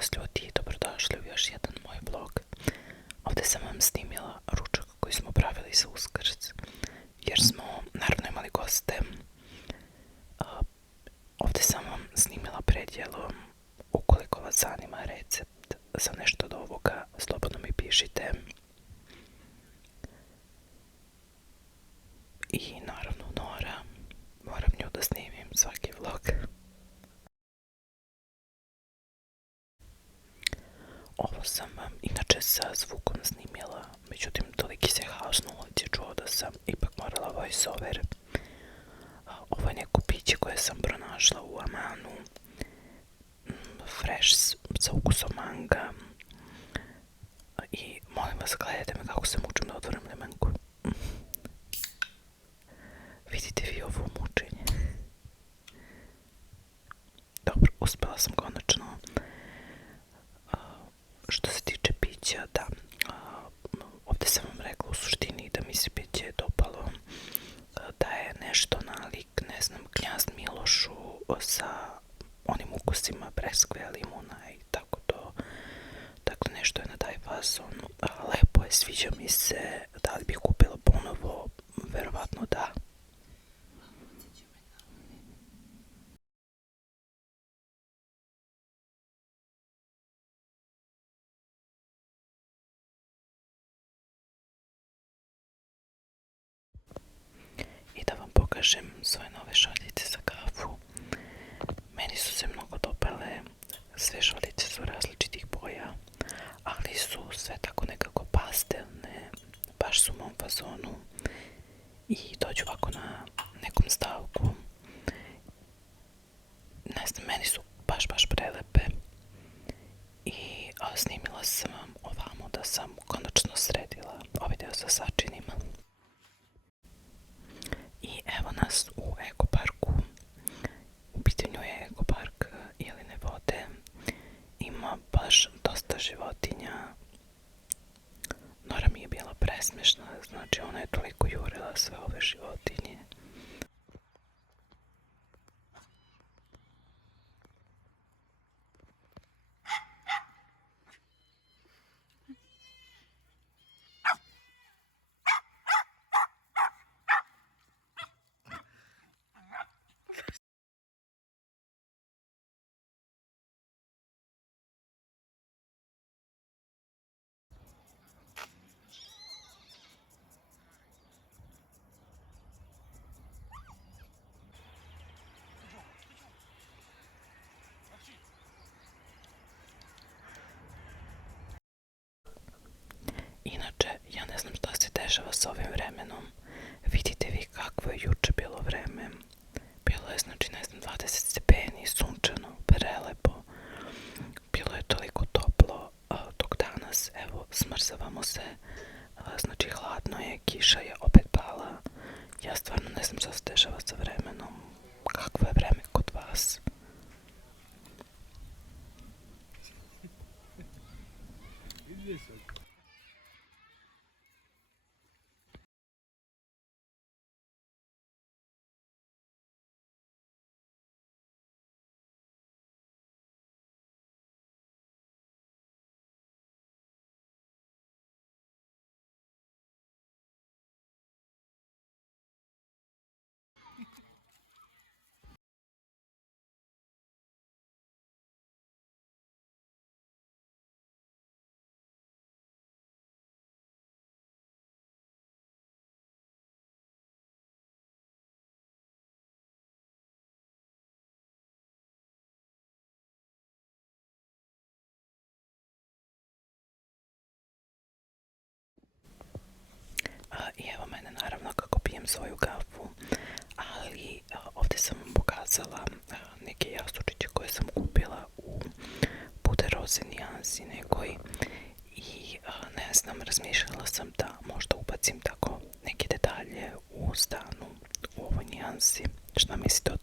vas ljudi, dobrodošli u još jedan moj vlog. Ovdje sam vam snimila ručak koji smo pravili za Uskrs, jer smo naravno imali goste. Ovdje sam vam snimila predjelo. Ukoliko vas zanima recept za nešto od ovoga, slobodno mi pišite. I naravno Nora, moram nju da snimim svaki vlog. Ovo sam vam inače sa zvukom snimila, međutim toliki se haos na ulici čuo da sam ipak morala voice over. Ovo je neko piće koje sam pronašla u Amanu, fresh sa ukusom manga. I molim vas, gledajte me kako se mučim da otvorim limenku. Vidite vi ovo mučenje? Dobro, uspela sam konačno. Što se tiče pića, da, ovdje sam vam rekla u suštini da mi se piće dopalo, da je nešto nalik, ne znam, Knjaz Milošu sa onim ukusima breskve, limuna i tako to. Dakle, nešto je na taj fazon. Lepo je, sviđa mi se. Da li bih kupila ponovo? Verovatno da. I da vam pokažem svoje nove šoljice za kafu. Meni su se mnogo dopale. Sve šoljice su različitih boja, ali su sve tako nekako pastelne. Baš su u mom fazonu. I dođu ovako na nekom stavku. Ne znam, meni su baš prelepe. I snimila sam vam ovamo da sam konačno sredila ovaj deo sa sačinima. I evo nas u ekoparku. U pitanju je ekopark Jeline vode. Ima baš dosta životinja. Nora mi je bila presmešna, znači ona je toliko jurila sve ove životinje. Inače, ja ne znam šta se dešava s ovim vremenom. Vidite vi kakvo je juče bilo vreme. Bilo je, znači, ne znam, 20 stepeni, sunčano, prelepo. Bilo je toliko toplo, dok danas, evo, smrzavamo se. Znači, hladno je, kiša je opet pala. Ja stvarno ne znam šta se dešava sa vremenom. Kakvo je vreme kod vas? I evo mene naravno kako pijem svoju kafu, ali ovdje sam vam pokazala neke jastučiće koje sam kupila u puderoze nijansi nekoj i ne znam, razmišljala sam da možda ubacim tako neke detalje u stanu u ovoj nijansi. Šta mislite o